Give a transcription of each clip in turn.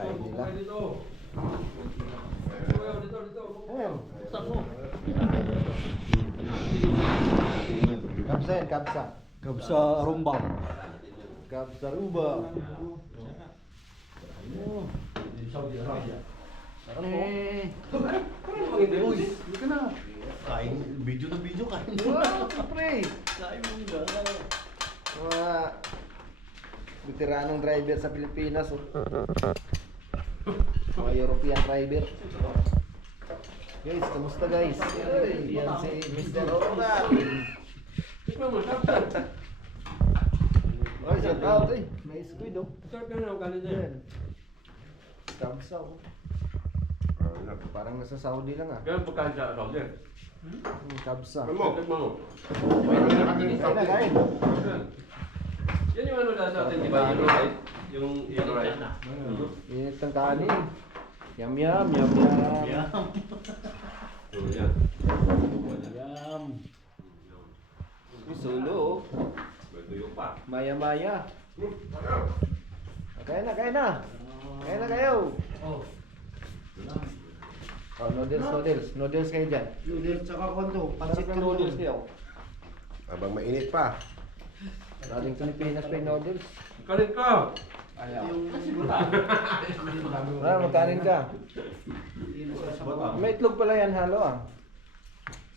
Kain nila. Ayan. Kapsa yan, kapsa. Kabsa Rumbang. Kapsa Ruba. Uy, hindi ka na. Kain, video na video kain. Wow, pre. Kain mo na. Mga veteranong driver sa Pilipinas. Oh. Mga European driver. Guys, kamusta guys? Yan si Mr. Orta. Ay, shout out eh. May squid oh. Yan. Kabsa oh. Parang nasa Saudi lang ah. Ganun pagkain sa Saudi. Kabsa. Ano mo? Tikman mo. Kain na, kain. Yan yung ano sa atin, di ba? Yellow rice. Yung yellow rice. Init ng kanin. Yum yum, yum yum. Yum. Yan. Yum. Sulo oh. May tuyo pa. Maya maya. Kain na, kain na. Kain na kayo. Oh. Oh, noodles. Noodles kayo dyan. Noodles tsaka kondo. Pansit ka noodles kayo. Habang mainit pa. Galing Pilipinas pa yung noodles. Kalit ka! Ayaw. Magkanin ka. May itlog pala yan halo ah.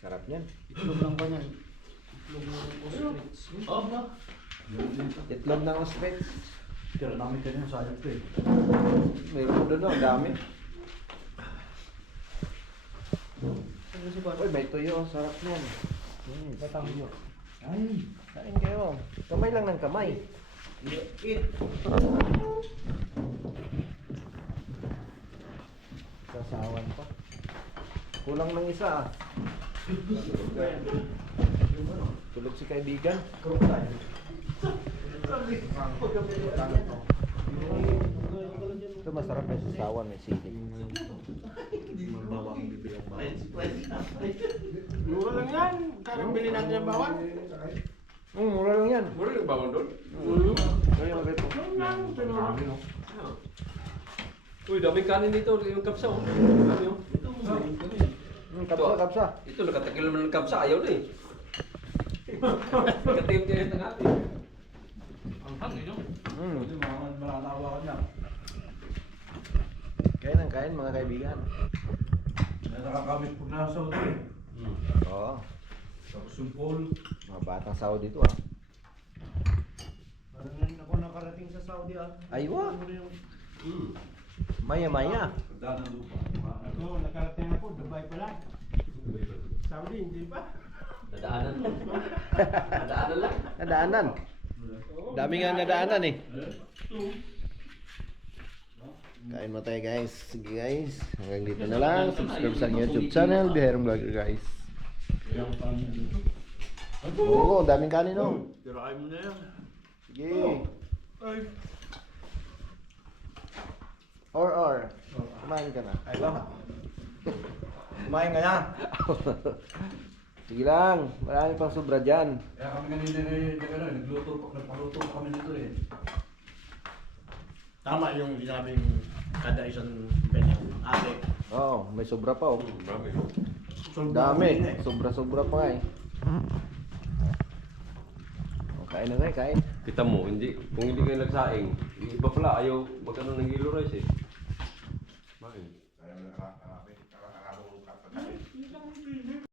Sarap yan. Itlog lang pa niyan. Itlog ng ostrich. Oh, ba? Itlog ng ostrich. Tira namin kanina sa ayot ko eh. Meron ko doon, ang dami. Uy, may tuyo. Sarap yan. Patangyo. Ay, kain kayo. Kamay lang ng kamay. Eat. Sasawan pa. Kulang ng isa ah. Tulog si kaibigan. Kurok tayo. Ito masarap yung sasawan, may sili. Mabawang bibig ang bawang. Mura lang yan. Kaya bili natin yung bawang. Mura lang yan. Mura yung bawang doon? Kaya magito. Uy, daming kanin dito. Yung kapsa oh. Dami oh. Kapsa, kapsa. Ito, nakatakil naman ng kapsa. Ayaw na eh. Nakatim niya yung tangati. Ang hangin no? Hindi malalawa ka niya. Kain ang kain mga kaibigan. Nakakamit po na sa Saudi. Oo. Tapos yung pool. Mga batang Saudi to ah. Parang ngayon ako nakarating sa Saudi ah. Aywa. Maya maya. Pagdaan ng lupa. Oo, nakarating ako. Dubai pala. Saudi, hindi pa. Nadaanan mo. Nadaanan lang. Nadaanan. Dami nga nadaanan eh. Kain mo tayo guys. Sige guys. Hanggang dito na lang. Subscribe sa YouTube channel. Biherong Vlogger guys. Yung pangin dito. Oo, daming kanin oh. Tirahin mo na yan. Sige. Ay. Or. Kumain ka na. Ay ba? Kumain ka na. Sige lang. Marami pang sobra dyan. Kaya kami kanina nagpaluto pa kami nito eh. Tama yung sinabing kada isang ganyang ate. Oo, may sobra pa oh. Dami. Dami. Sobra-sobra pa nga eh. Oh, kain na tayo, kain. Kita mo, hindi, kung hindi kayo nagsaing, yung iba pala ayaw magkano ng yellow rice eh. Main.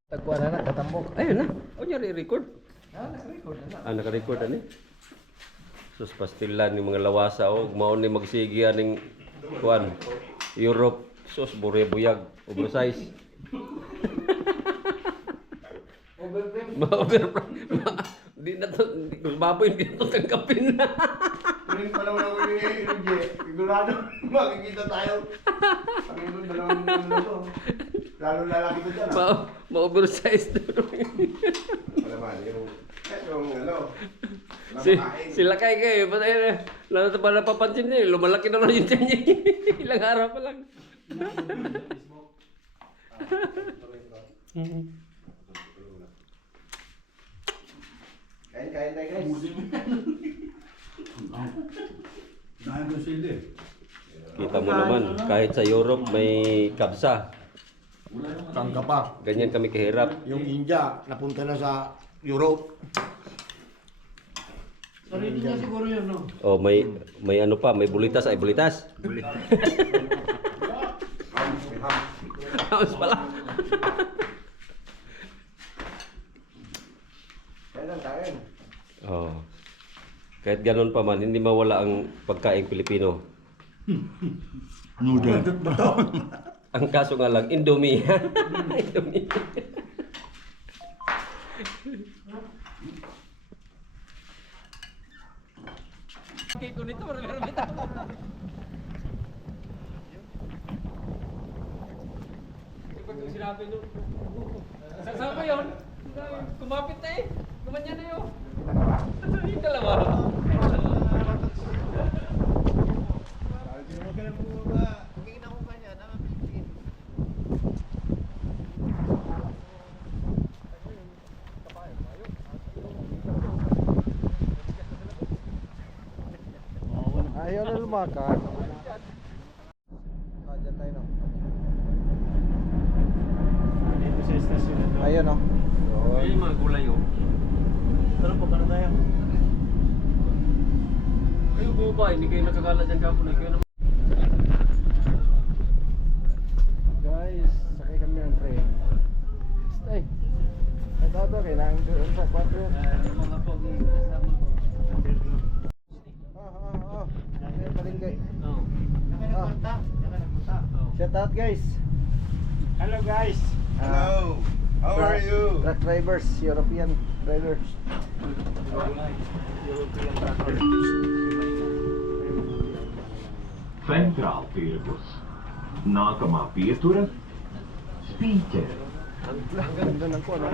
Tagpuan na na, katambok. Ayun na. O niya re-record. Naka-record na na. Naka-record ani. Sus pastilan ni mga lawasa o mao ni magsigi aning kuan. Europe sus buyag, oversize. Over. Di na to, baboy hindi na to tanggapin na. Tuloy pa naman ako ni Rudy. Sigurado, makikita tayo. Kami doon, dalawang minuto. Lalo lalaki ko dyan. Ma-oversize na. Alaman, yung ano, Sila kayo, patay na. Lalo pa napapansin niya, lumalaki na lang yung tiyan niya. Ilang araw pa lang. Kain tayo guys. Dahil ko sildi. Kita mo naman, kahit sa Europe may kabsa. Tangka pa. Ganyan kami kahirap. Yung India, napunta na sa Europe. Sarili niya siguro yun, no? Oh, may ano pa, may bulitas ay bulitas. Halos pala. Kailan tayo? Oh. Kahit ganun pa man, hindi mawala ang pagkaing Pilipino. Noodle. Ang kaso nga lang, Indomie. Indomie. Okay, kunito marami tayo. Pag sinabi nung sasama ko yun, kumapit na eh. Kumanya na yun. Yung dalawa. Ayaw na lumakad. Dyan tayo no. Dito sa estasyon na to. Ayun no. Ay, mga gulay oh. Pero pa na tayo. Kayo buba, hindi kayo nakakala dyan kapon. Kayo naman. Guys, sakay kami ng train. Stay. Ay, dato, kailangan ko sa 4. Yung mga pogi kasama ko. Ayun, palingkay. Oh. Shout out guys. Hello guys. Hello. How are you? Truck drivers, European drivers. Centraalvirkus. Naakamapietura. Speaker. Ang ganda ng ko, no?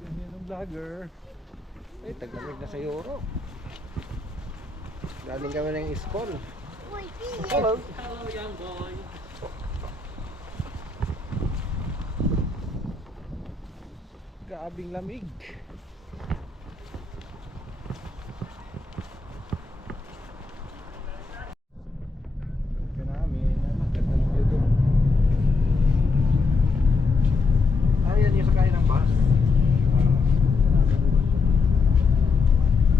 Ganyan ang vlogger. Ay, taglamig na sa Europe. Galing kami ng school. Hello. Hello, young boy. Graabing lamig. Ka namin. Magandang view doon. Yan yung sakay ng bus.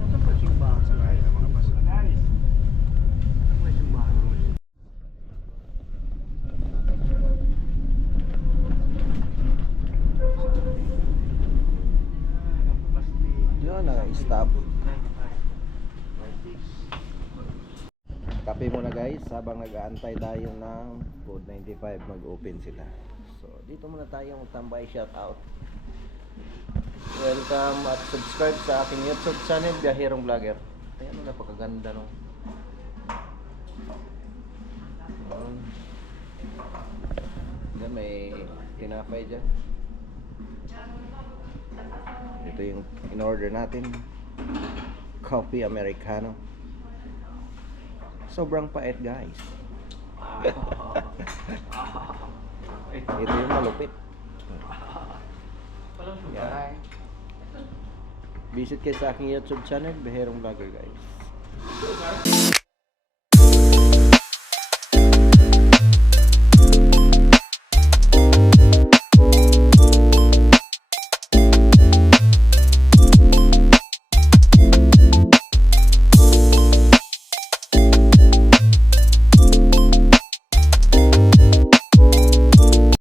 Saan pa yung bus sakay ng mga bus? Guys. Saan pa yung bus? Yun, naka-stop. Kape muna guys, habang nag-aantay tayo ng Code 95, mag-open sila. So, dito muna tayo magtambay, shout out. Welcome at subscribe sa aking YouTube channel, Biyaherong Vlogger. Ayan, napakaganda no. Diyan may tinapay dyan. Ito yung in-order natin. Coffee Americano. Sobrang pait guys. Ito yung malupit. Yan. Visit kayo sa aking YouTube channel, Biyaherong Vlogger guys.